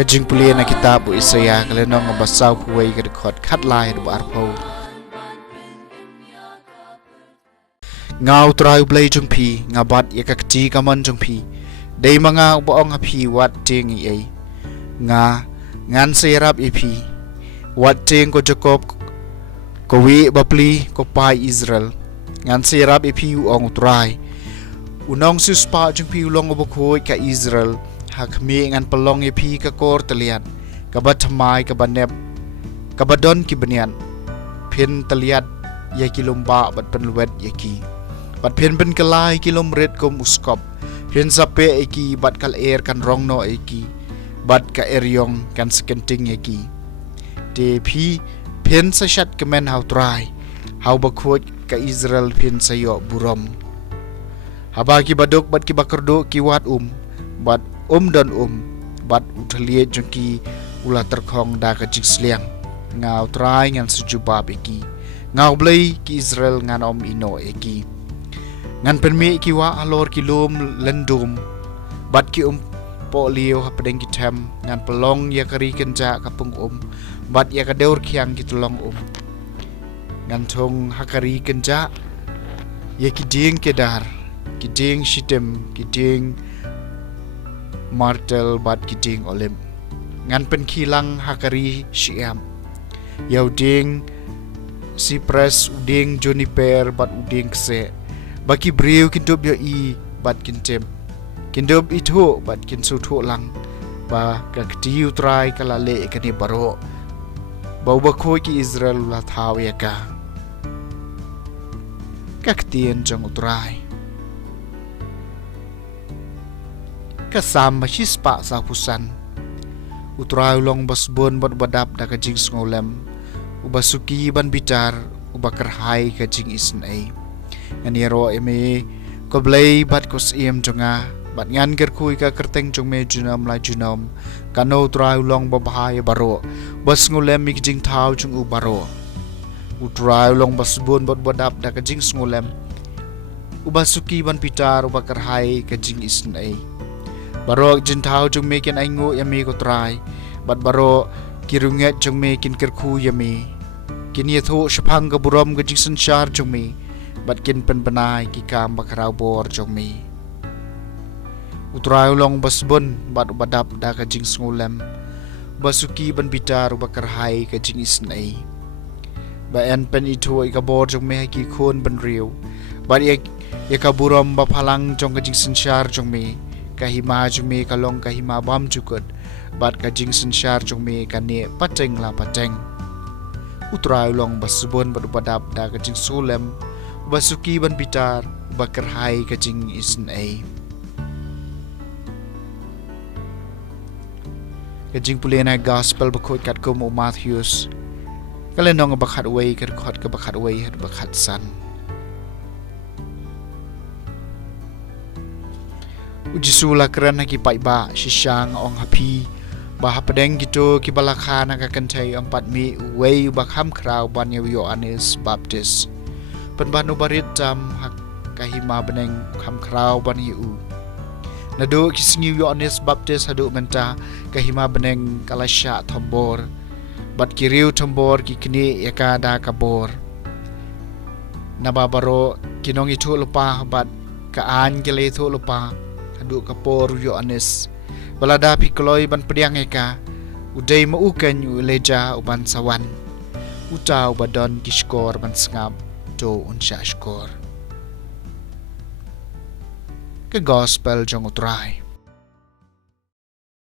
Ka Jingpule na kitab Isaya kalenong nga basaw huway ka dekot katlay do arpo. Ngaw trai blay jong pi nga bat yakakti kaman jong pi. Day mga ubaong hapi wat ting iay. Nga ngan sayarap ipi. Wat ting ko Jacob ko wi bapli ko pai Israel. Ngan sayarap ipi uong trai. Unong suspa jong pi ulong ubakoy ka Israel. Hakmi ngan pelong ipi ka kor talian kabat thamai kabanep kabadon ki banian phin taliat ya kilomba bat penluet yaki bat phin ben kalai kilomret kom uskop phin sape eki bat kal air kan rongno eki bat ka eryong kan sekenting yaki te phi phin sashat kemen hau trai hau bakhot ka Israel phin sayo burom haba ki badok bat ki bakardo ki wat bat dan bat uthalie jengki ula terkhong da ka jiksliang ngau trai ngan sejubab eki ngau blai ki Israel ngan ino eki ngan penmi ki wa alor ki lum lendum bat ki po liu hapdeng ki them ngan pelong ya kari kenja kapung bat ya ka deur khiang ki tulong ngan thong hakari kenja ya ki ding kedar ki ding shitem ki ding martel bat kiting olim ngan pen kilang hakari siam yauding sipres uding juniper bat uding kse baki briu kintup yo I bat kintem kintup itu bat kinsu thu lang ba ka ktiu trai kala le kani baro bau ba khoi ki Israel la thaw ya ka ktien jong utrai kasam masispa sa pusan utrai long basbon bat badap da ka jing ngolem ubasuki ban bitar ubakarhai ka jing isnai nganiro eme ko blai bat kos iem jonga bat ngan ger kui ka kerteng jong me junam la junam kano utrai long babhai baro bas ngolem mi jing thau jong ubaro utrai long basbon bat badap da ka jing ngolem ubasuki ban bitar ubakarhai ka jing isnai baro jintau jong mekin aingu yami ko try bat baro kirunget jong mekin kerku yami kin yetho shapang ka buram ka jingsan shar jong me bat kin pen banai ki kam bakrau bor jong me utrai long basbon bat badap da ka jing ngolem basuki ban bitar bakarhai ka jing isnai ba en pen itu ka bor jong me ki khon ban riu bat ya ka buram ba phalang jong ka jingsan shar jong me kahima jong me kalong kahima bam jukut bat ka jingsan shar jong me kane pateng la pateng utrai long basbon bat badap da ka jing sulem basuki ban bitar bakarhai ka jing isnai ka Jingpule na gospel bakot kat ko mo Matthews kalenong bakhat way kat khot ka bakhat way hat bakhat san ujisula kran na ki paiba shisang ong hapi ba hapadeng gitu ki balakha na ka kantai ampat mi way bakham kraw ban yo anis baptist penbanu barit jam hak kahima beneng kham kraw ban yu nado ki Sngi yo anis baptist hadu menta kahima beneng kalasha thombor bat kiriu thombor ki kini yaka da kabor nababaro kinong itu lupa bat kaan kile itu lupa hadu kapor yo anis balada pikloi ban pediang eka udai maukan uleja uban sawan utau badon kishkor ban skab to unsha skor ke gospel jong utrai